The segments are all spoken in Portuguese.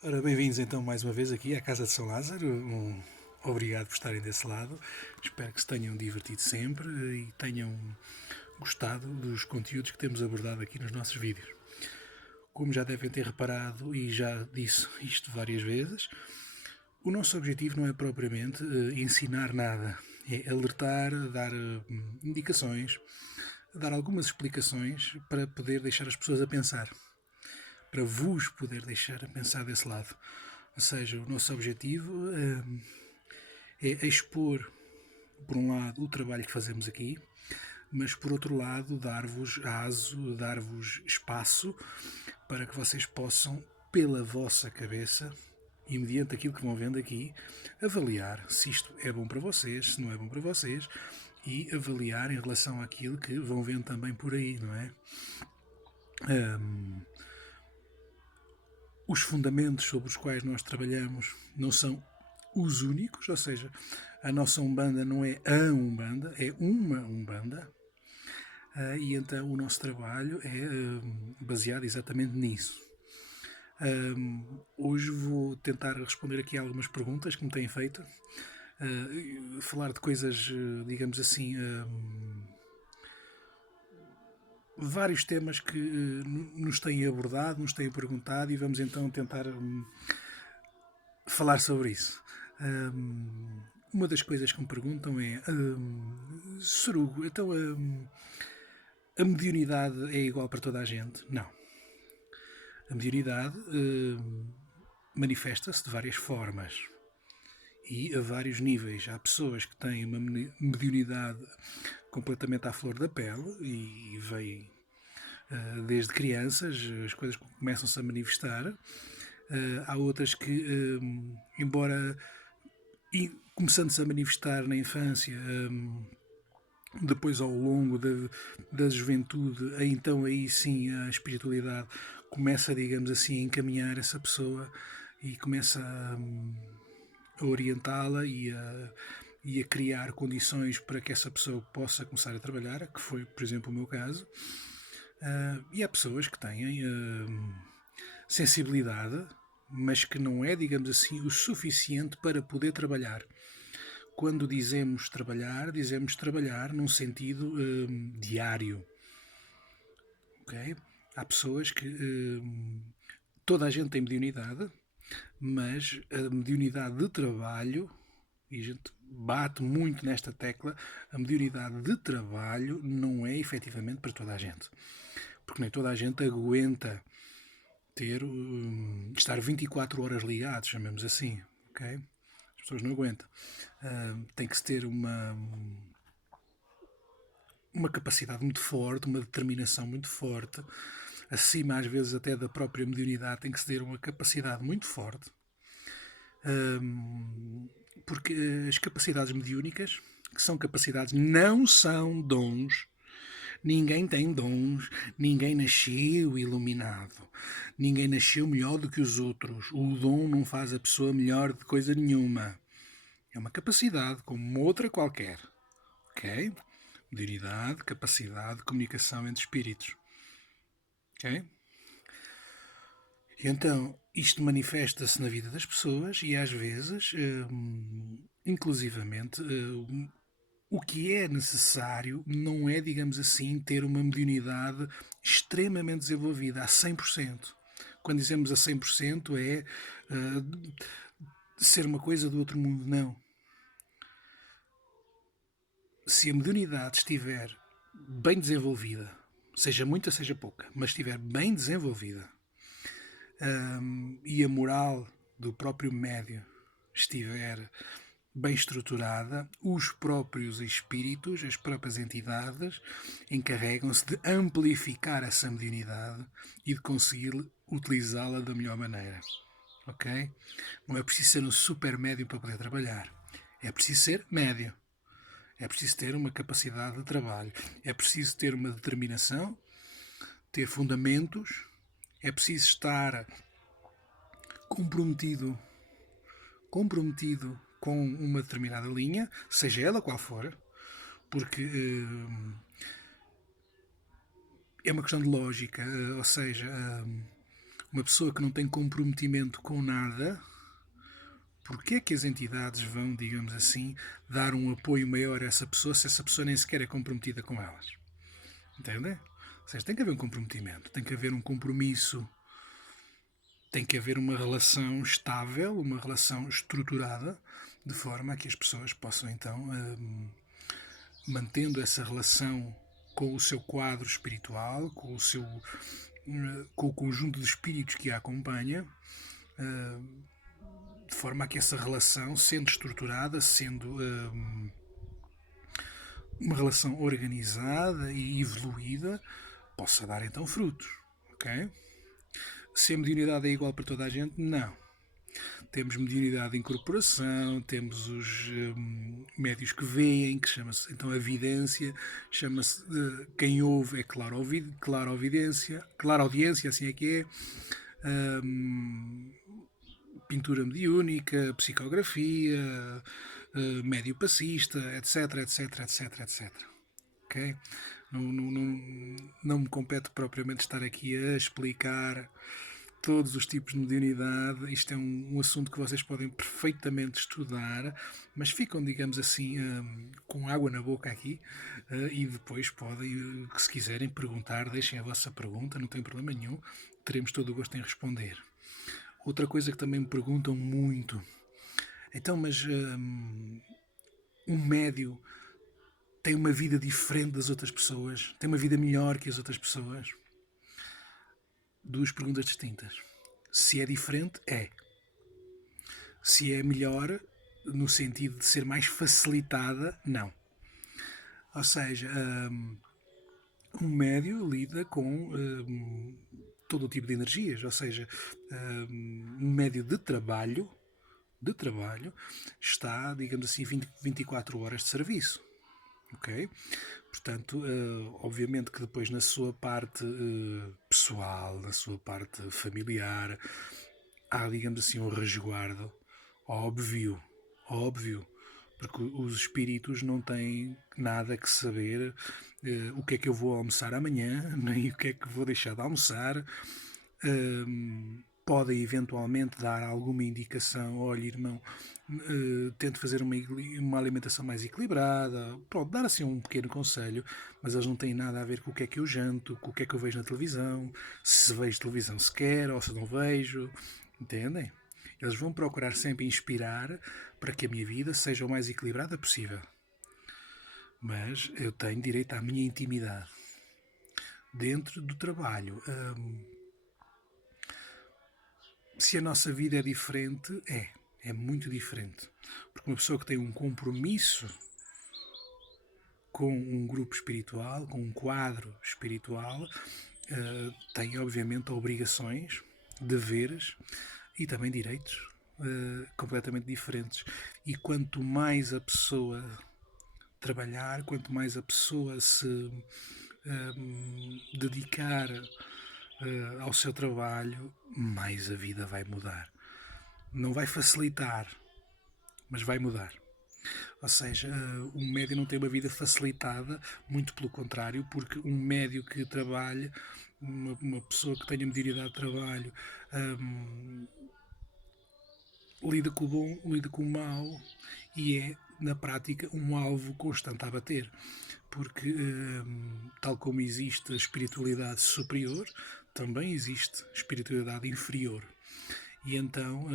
Ora, bem-vindos então mais uma vez aqui à Casa de São Lázaro. Obrigado por estarem desse lado. Espero que se tenham divertido sempre e tenham gostado dos conteúdos que temos abordado aqui nos nossos vídeos. Como já devem ter reparado e já disse isto várias vezes, o nosso objetivo não é propriamente ensinar nada. É alertar, dar indicações, dar algumas explicações para poder deixar as pessoas a pensar. Para vos poder deixar a pensar desse lado. Ou seja, o nosso objetivo é expor, por um lado, o trabalho que fazemos aqui, mas por outro lado, dar-vos aso, dar-vos espaço para que vocês possam, pela vossa cabeça e mediante aquilo que vão vendo aqui, avaliar se isto é bom para vocês, se não é bom para vocês e avaliar em relação àquilo que vão vendo também por aí, não é? Os fundamentos sobre os quais nós trabalhamos não são os únicos, ou seja, a nossa Umbanda não é a Umbanda, é uma Umbanda, e então o nosso trabalho é baseado exatamente nisso. Hoje vou tentar responder aqui a algumas perguntas que me têm feito, falar de coisas, digamos assim, vários temas que nos têm abordado, nos têm perguntado e vamos então tentar falar sobre isso. Uma das coisas que me perguntam é Sorugo, então a mediunidade é igual para toda a gente? Não. A mediunidade manifesta-se de várias formas e a vários níveis. Há pessoas que têm uma mediunidade completamente à flor da pele e vêm desde crianças, as coisas começam-se a manifestar. Há outras que, embora começando-se a manifestar na infância, depois ao longo da juventude, então aí sim a espiritualidade começa, digamos assim, a encaminhar essa pessoa e começa a orientá-la e a criar condições para que essa pessoa possa começar a trabalhar, que foi, por exemplo, o meu caso. E há pessoas que têm sensibilidade, mas que não é, digamos assim, o suficiente para poder trabalhar. Quando dizemos trabalhar num sentido diário. Okay? Há pessoas que toda a gente tem mediunidade, mas a mediunidade de trabalho, e a gente bate muito nesta tecla, a mediunidade de trabalho não é efetivamente para toda a gente. Porque nem toda a gente aguenta estar 24 horas ligados, chamemos assim. Okay? As pessoas não aguentam. Tem que se ter uma capacidade muito forte, uma determinação muito forte, acima às vezes até da própria mediunidade, tem que se ter uma capacidade muito forte, porque as capacidades mediúnicas, que são capacidades, não são dons. Ninguém tem dons, ninguém nasceu iluminado, ninguém nasceu melhor do que os outros. O dom não faz a pessoa melhor de coisa nenhuma. É uma capacidade, como outra qualquer. Ok? Mediunidade, capacidade de comunicação entre espíritos. Ok? E então, isto manifesta-se na vida das pessoas e às vezes, inclusivamente, o que é necessário não é, digamos assim, ter uma mediunidade extremamente desenvolvida, a 100%. Quando dizemos a 100% é ser uma coisa do outro mundo, não. Se a mediunidade estiver bem desenvolvida, seja muita, seja pouca, mas estiver bem desenvolvida, e a moral do próprio médio estiver bem estruturada, os próprios espíritos, as próprias entidades, encarregam-se de amplificar essa mediunidade e de conseguir utilizá-la da melhor maneira. Ok? Não é preciso ser um super médio para poder trabalhar. É preciso ser médio. É preciso ter uma capacidade de trabalho. É preciso ter uma determinação, ter fundamentos. É preciso estar comprometido com uma determinada linha, seja ela qual for, porque é uma questão de lógica, ou seja, Uma pessoa que não tem comprometimento com nada, porque é que as entidades vão, digamos assim, dar um apoio maior a essa pessoa se essa pessoa nem sequer é comprometida com elas? Entendem? Ou seja, tem que haver um comprometimento, tem que haver um compromisso, tem que haver uma relação estável, uma relação estruturada, de forma a que as pessoas possam então, mantendo essa relação com o seu quadro espiritual, com o conjunto de espíritos que a acompanha, de forma a que essa relação, sendo estruturada, sendo uma relação organizada e evoluída, possa dar então frutos. Ok? Se a mediunidade é igual para toda a gente, não. Temos mediunidade de incorporação, temos os médios que veem, que chama-se então a vidência, chama-se quem ouve é claro-audiência, assim é que é. Pintura mediúnica, psicografia, médio passista, etc, etc, etc, etc. Ok? Não me compete propriamente estar aqui a explicar todos os tipos de mediunidade. Isto é um assunto que vocês podem perfeitamente estudar, mas ficam, digamos assim, com água na boca aqui, e depois podem, se quiserem perguntar, deixem a vossa pergunta, não tem problema nenhum, teremos todo o gosto em responder. Outra coisa que também me perguntam muito, então, mas um médio tem uma vida diferente das outras pessoas? Tem uma vida melhor que as outras pessoas? Duas perguntas distintas. Se é diferente, é. Se é melhor, no sentido de ser mais facilitada, não. Ou seja, um médio lida com todo o tipo de energias, ou seja, um médio de trabalho está, digamos assim, 24 horas de serviço. Ok? Portanto, obviamente que depois na sua parte pessoal, na sua parte familiar, há, digamos assim, um resguardo óbvio, porque os espíritos não têm nada que saber o que é que eu vou almoçar amanhã, nem o que é que vou deixar de almoçar. Podem eventualmente dar alguma indicação, olha irmão, tente fazer uma alimentação mais equilibrada, pronto, dar assim um pequeno conselho, mas eles não têm nada a ver com o que é que eu janto, com o que é que eu vejo na televisão, se vejo televisão sequer ou se não vejo, entendem? Eles vão procurar sempre inspirar para que a minha vida seja o mais equilibrada possível. Mas eu tenho direito à minha intimidade. Dentro do trabalho, se a nossa vida é diferente, é muito diferente. Porque uma pessoa que tem um compromisso com um grupo espiritual, com um quadro espiritual, tem obviamente obrigações, deveres e também direitos completamente diferentes. E quanto mais a pessoa trabalhar, quanto mais a pessoa se dedicar ao seu trabalho, mais a vida vai mudar. Não vai facilitar, mas vai mudar. Ou seja, um médio não tem uma vida facilitada, muito pelo contrário, porque um médio que trabalha, uma pessoa que tenha mediunidade de trabalho, lida com o bom, lida com o mau e é, na prática, um alvo constante a bater. Porque, tal como existe a espiritualidade superior, também existe espiritualidade inferior. E então,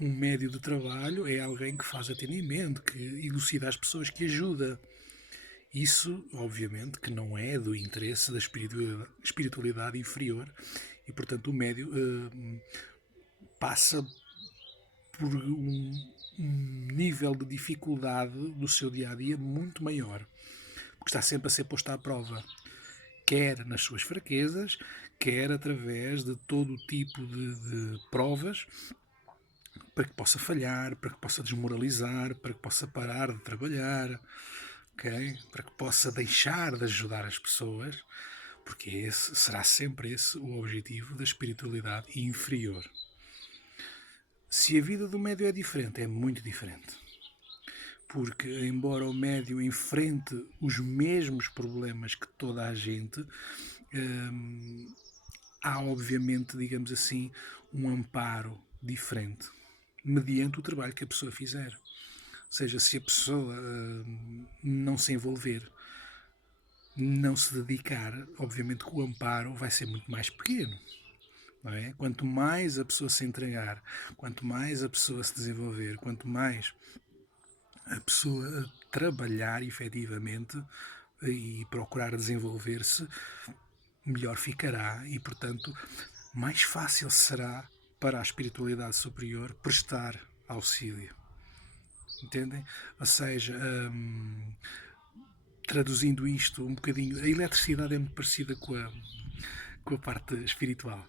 um médio de trabalho é alguém que faz atendimento, que elucida as pessoas, que ajuda. Isso, obviamente, que não é do interesse da espiritualidade inferior e, portanto, o médio passa por um nível de dificuldade do seu dia-a-dia muito maior, porque está sempre a ser posto à prova, quer nas suas fraquezas, quer através de todo o tipo de provas, para que possa falhar, para que possa desmoralizar, para que possa parar de trabalhar, okay? Para que possa deixar de ajudar as pessoas, porque será sempre esse o objetivo da espiritualidade inferior. Se a vida do médio é diferente, é muito diferente. Porque, embora o médio enfrente os mesmos problemas que toda a gente, há obviamente, digamos assim, um amparo diferente, mediante o trabalho que a pessoa fizer. Ou seja, se a pessoa não se envolver, não se dedicar, obviamente que o amparo vai ser muito mais pequeno. Não é? Quanto mais a pessoa se entregar, quanto mais a pessoa se desenvolver, quanto mais a pessoa trabalhar efetivamente e procurar desenvolver-se, melhor ficará e, portanto, mais fácil será para a espiritualidade superior prestar auxílio. Entendem? Ou seja, traduzindo isto um bocadinho, a eletricidade é muito parecida com a parte espiritual.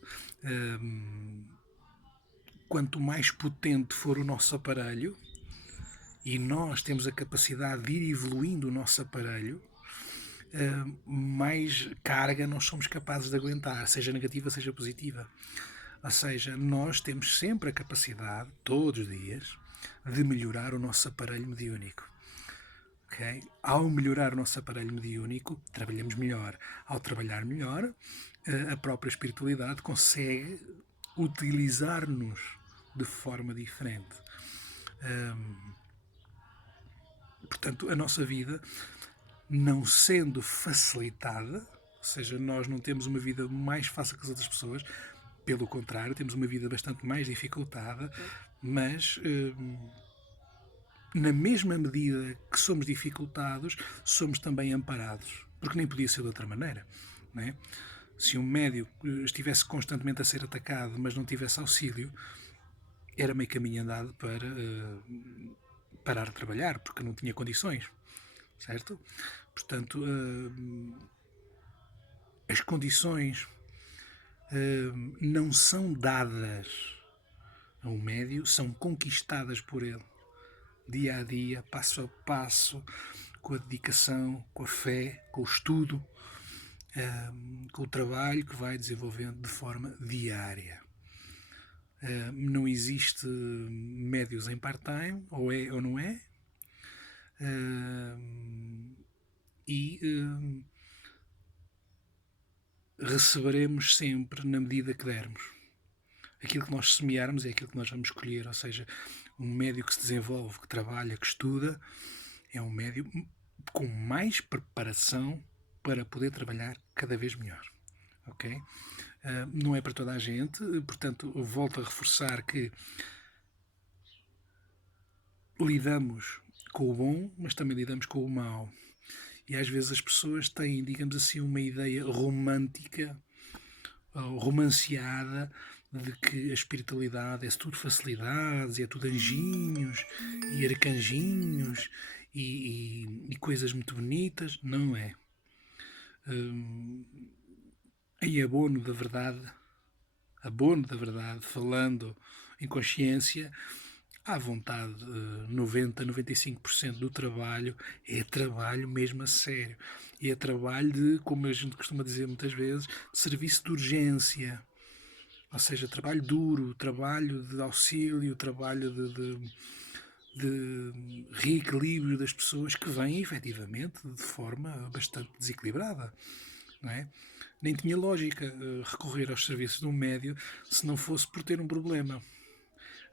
Quanto mais potente for o nosso aparelho, e nós temos a capacidade de ir evoluindo o nosso aparelho, mais carga nós somos capazes de aguentar, seja negativa, seja positiva. Ou seja, nós temos sempre a capacidade, todos os dias, de melhorar o nosso aparelho mediúnico. Okay? Ao melhorar o nosso aparelho mediúnico, trabalhamos melhor. Ao trabalhar melhor, a própria espiritualidade consegue utilizar-nos de forma diferente. Portanto, a nossa vida, não sendo facilitada, ou seja, nós não temos uma vida mais fácil que as outras pessoas, pelo contrário, temos uma vida bastante mais dificultada, mas na mesma medida que somos dificultados, somos também amparados, porque nem podia ser de outra maneira, não é? Se um médico estivesse constantemente a ser atacado, mas não tivesse auxílio, era meio caminho andado para parar de trabalhar, porque não tinha condições, certo? Portanto, as condições não são dadas a um médio, são conquistadas por ele, dia a dia, passo a passo, com a dedicação, com a fé, com o estudo, com o trabalho que vai desenvolvendo de forma diária. Não existe médios em part-time, ou é ou não é, e receberemos sempre na medida que dermos. Aquilo que nós semearmos é aquilo que nós vamos colher, ou seja, um médio que se desenvolve, que trabalha, que estuda, é um médio com mais preparação para poder trabalhar cada vez melhor. Ok? Não é para toda a gente, portanto, eu volto a reforçar que lidamos com o bom, mas também lidamos com o mau. E às vezes as pessoas têm, digamos assim, uma ideia romântica, ou romanceada, de que a espiritualidade é tudo facilidades, é tudo anjinhos e arcanjinhos e coisas muito bonitas. Não é. Em abono da verdade, falando em consciência, à vontade, 90, 95% do trabalho é trabalho mesmo a sério. E é trabalho de, como a gente costuma dizer muitas vezes, de serviço de urgência. Ou seja, trabalho duro, trabalho de auxílio, trabalho de reequilíbrio das pessoas que vêm, efetivamente, de forma bastante desequilibrada. Não é? Nem tinha lógica recorrer aos serviços de um médio se não fosse por ter um problema.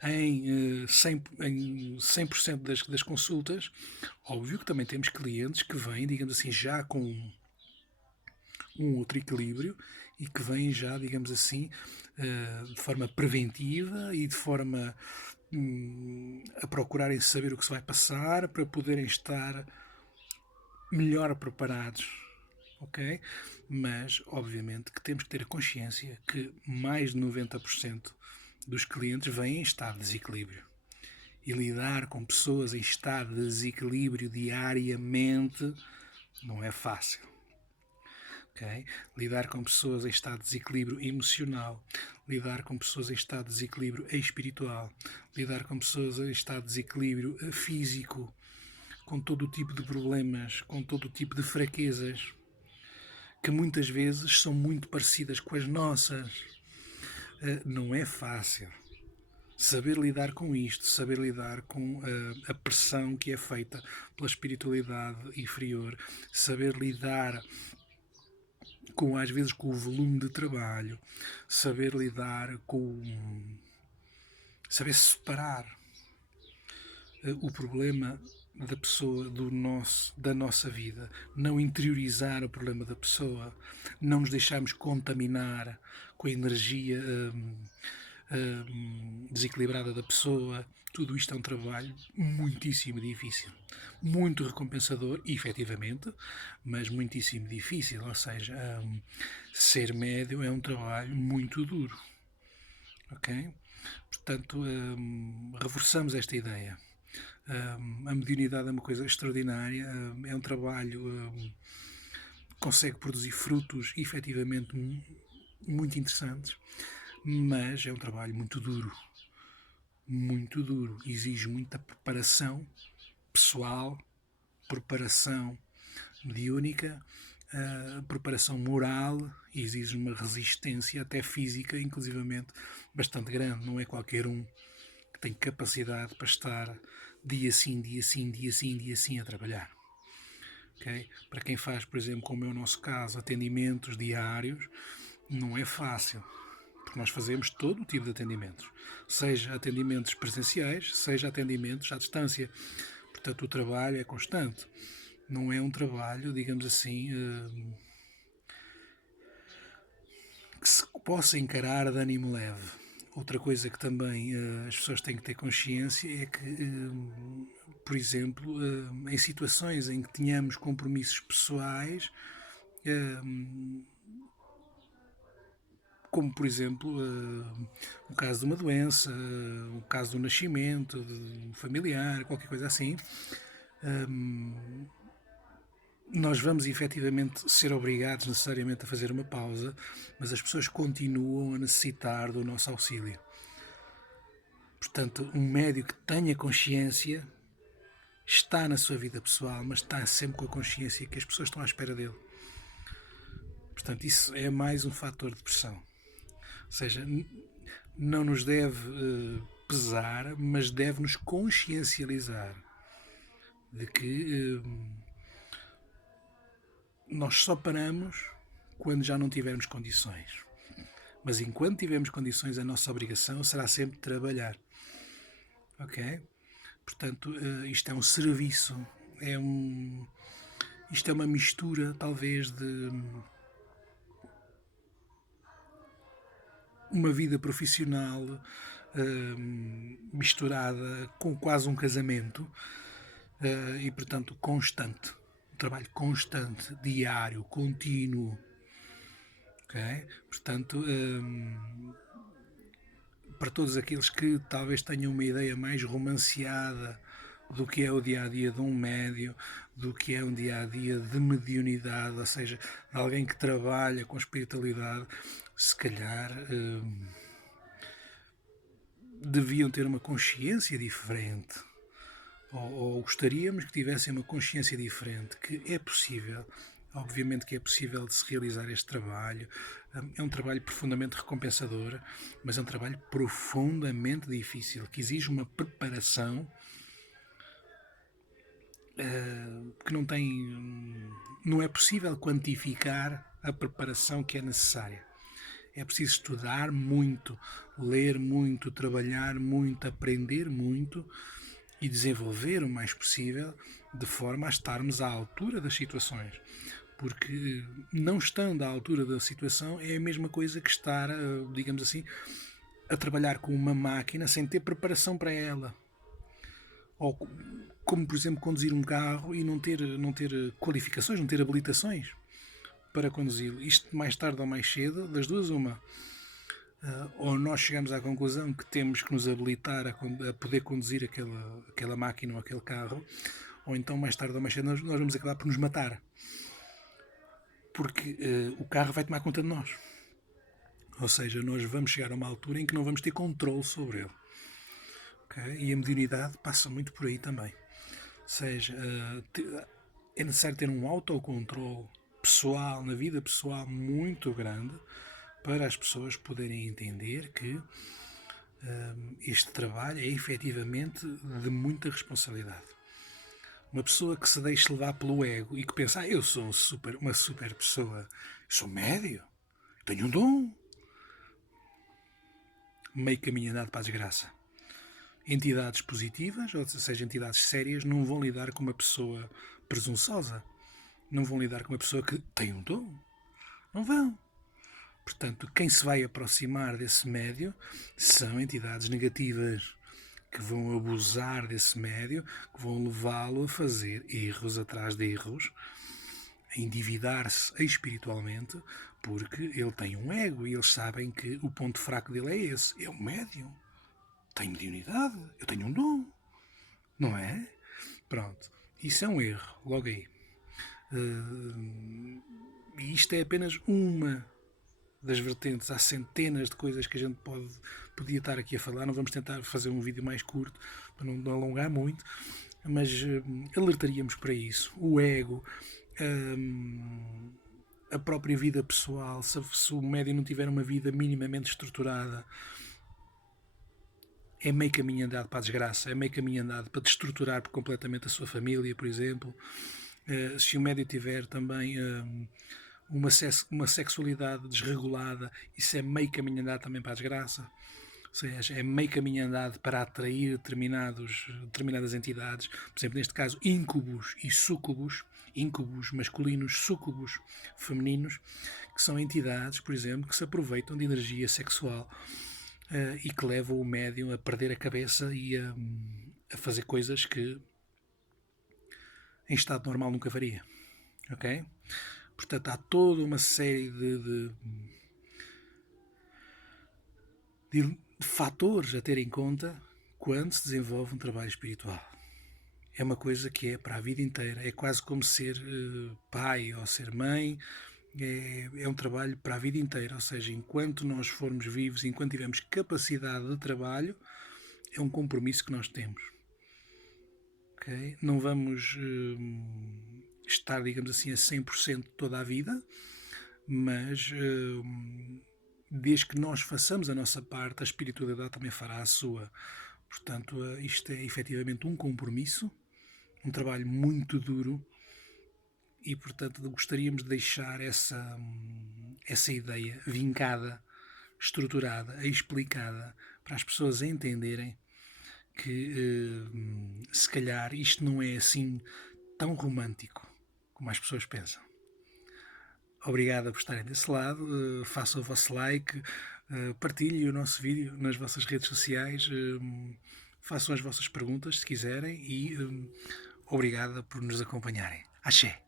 Em 100% das consultas, óbvio que também temos clientes que vêm, digamos assim, já com um outro equilíbrio e que vêm já, digamos assim, de forma preventiva e de forma a procurarem saber o que se vai passar para poderem estar melhor preparados, ok? Mas, obviamente, que temos que ter a consciência que mais de 90% dos clientes vêm em estado de desequilíbrio. E lidar com pessoas em estado de desequilíbrio diariamente não é fácil. Okay? Lidar com pessoas em estado de desequilíbrio emocional, lidar com pessoas em estado de desequilíbrio espiritual, lidar com pessoas em estado de desequilíbrio físico, com todo o tipo de problemas, com todo o tipo de fraquezas, que muitas vezes são muito parecidas com as nossas. Não é fácil. Saber lidar com isto, saber lidar com a pressão que é feita pela espiritualidade inferior, saber lidar às vezes com o volume de trabalho, saber lidar com, saber separar o problema da pessoa da nossa vida, não interiorizar o problema da pessoa, não nos deixarmos contaminar com a energia desequilibrada da pessoa. Tudo isto é um trabalho muitíssimo difícil, muito recompensador, efetivamente, mas muitíssimo difícil. Ou seja, ser médio é um trabalho muito duro. Ok? Portanto, reforçamos esta ideia. A mediunidade é uma coisa extraordinária, é um trabalho que consegue produzir frutos efetivamente muito interessantes, mas é um trabalho muito duro, exige muita preparação pessoal, preparação mediúnica, preparação moral, exige uma resistência até física, inclusivamente, bastante grande. Não é qualquer um que tem capacidade para estar dia sim, dia sim, dia sim, dia sim a trabalhar. Okay? Para quem faz, por exemplo, como é o nosso caso, atendimentos diários, não é fácil, porque nós fazemos todo o tipo de atendimentos, seja atendimentos presenciais, seja atendimentos à distância. Portanto, o trabalho é constante. Não é um trabalho, digamos assim, que se possa encarar de ânimo leve. Outra coisa que também as pessoas têm que ter consciência é que, por exemplo, em situações em que tenhamos compromissos pessoais, como por exemplo o caso de uma doença, o caso do nascimento de um familiar, qualquer coisa assim, nós vamos efetivamente ser obrigados necessariamente a fazer uma pausa, mas as pessoas continuam a necessitar do nosso auxílio. Portanto, um médico que tenha consciência está na sua vida pessoal, mas está sempre com a consciência que as pessoas estão à espera dele. Portanto, isso é mais um fator de pressão. Ou seja, não nos deve pesar, mas deve-nos consciencializar de que nós só paramos quando já não tivermos condições. Mas enquanto tivermos condições, a nossa obrigação será sempre trabalhar. Ok? Portanto, isto é um serviço, isto é uma mistura, talvez, de uma vida profissional misturada com quase um casamento e, portanto, constante. Um trabalho constante, diário, contínuo. Okay? Portanto, para todos aqueles que talvez tenham uma ideia mais romanceada do que é o dia-a-dia de um médio, do que é um dia-a-dia de mediunidade, ou seja, de alguém que trabalha com espiritualidade, se calhar deviam ter uma consciência diferente, ou gostaríamos que tivessem uma consciência diferente, que é possível. Obviamente que é possível de se realizar este trabalho. É um trabalho profundamente recompensador, mas é um trabalho profundamente difícil, que exige uma preparação que não é possível quantificar a preparação que é necessária. É preciso estudar muito, ler muito, trabalhar muito, aprender muito e desenvolver o mais possível de forma a estarmos à altura das situações. Porque não estando à altura da situação é a mesma coisa que estar, digamos assim, a trabalhar com uma máquina sem ter preparação para ela. Ou como, por exemplo, conduzir um carro e não ter qualificações, não ter habilitações para conduzi-lo. Isto mais tarde ou mais cedo, das duas uma. Ou nós chegamos à conclusão que temos que nos habilitar a poder conduzir aquela máquina ou aquele carro, ou então mais tarde ou mais cedo nós vamos acabar por nos matar. Porque o carro vai tomar conta de nós. Ou seja, nós vamos chegar a uma altura em que não vamos ter controle sobre ele. Okay? E a mediunidade passa muito por aí também. Ou seja, é necessário ter um autocontrole pessoal, na vida pessoal, muito grande, para as pessoas poderem entender que este trabalho é efetivamente de muita responsabilidade. Uma pessoa que se deixa levar pelo ego e que pensa, eu sou uma super pessoa, eu sou médio, tenho um dom. Meio caminho andado para a desgraça. Entidades positivas, ou seja, entidades sérias, não vão lidar com uma pessoa presunçosa. Não vão lidar com uma pessoa que tem um dom. Não vão. Portanto, quem se vai aproximar desse médio são entidades negativas que vão abusar desse médio, que vão levá-lo a fazer erros atrás de erros, a endividar-se espiritualmente, porque ele tem um ego e eles sabem que o ponto fraco dele é esse. É um médium. Tem mediunidade. Eu tenho um dom. Não é? Pronto. Isso é um erro. Logo aí. E isto é apenas uma das vertentes. Há centenas de coisas que a gente podia estar aqui a falar. Não vamos tentar fazer um vídeo mais curto para não alongar muito, mas alertaríamos para isso. O ego, a própria vida pessoal, se o médium não tiver uma vida minimamente estruturada, é meio caminho andado para a desgraça, é meio caminho andado para destruturar completamente a sua família, por exemplo. Se o médium tiver também uma sexualidade desregulada, isso é meio caminho andado também para a desgraça. Ou seja, é meio caminho andado para atrair determinadas entidades, por exemplo, neste caso, íncubos e súcubos, íncubos masculinos, súcubos femininos, que são entidades, por exemplo, que se aproveitam de energia sexual e que levam o médium a perder a cabeça e a fazer coisas que em estado normal nunca faria. Ok? Portanto, há toda uma série de fatores a ter em conta quando se desenvolve um trabalho espiritual. É uma coisa que é para a vida inteira. É quase como ser pai ou ser mãe. É um trabalho para a vida inteira. Ou seja, enquanto nós formos vivos, enquanto tivermos capacidade de trabalho, é um compromisso que nós temos. Okay? Não vamos estar, digamos assim, a 100% toda a vida, mas desde que nós façamos a nossa parte, a espiritualidade também fará a sua. Portanto, isto é efetivamente um compromisso, um trabalho muito duro e, portanto, gostaríamos de deixar essa ideia vincada, estruturada, explicada, para as pessoas entenderem que se calhar isto não é assim tão romântico como as pessoas pensam. Obrigado por estarem desse lado, façam o vosso like, partilhem o nosso vídeo nas vossas redes sociais, façam as vossas perguntas se quiserem e obrigado por nos acompanharem. Axé!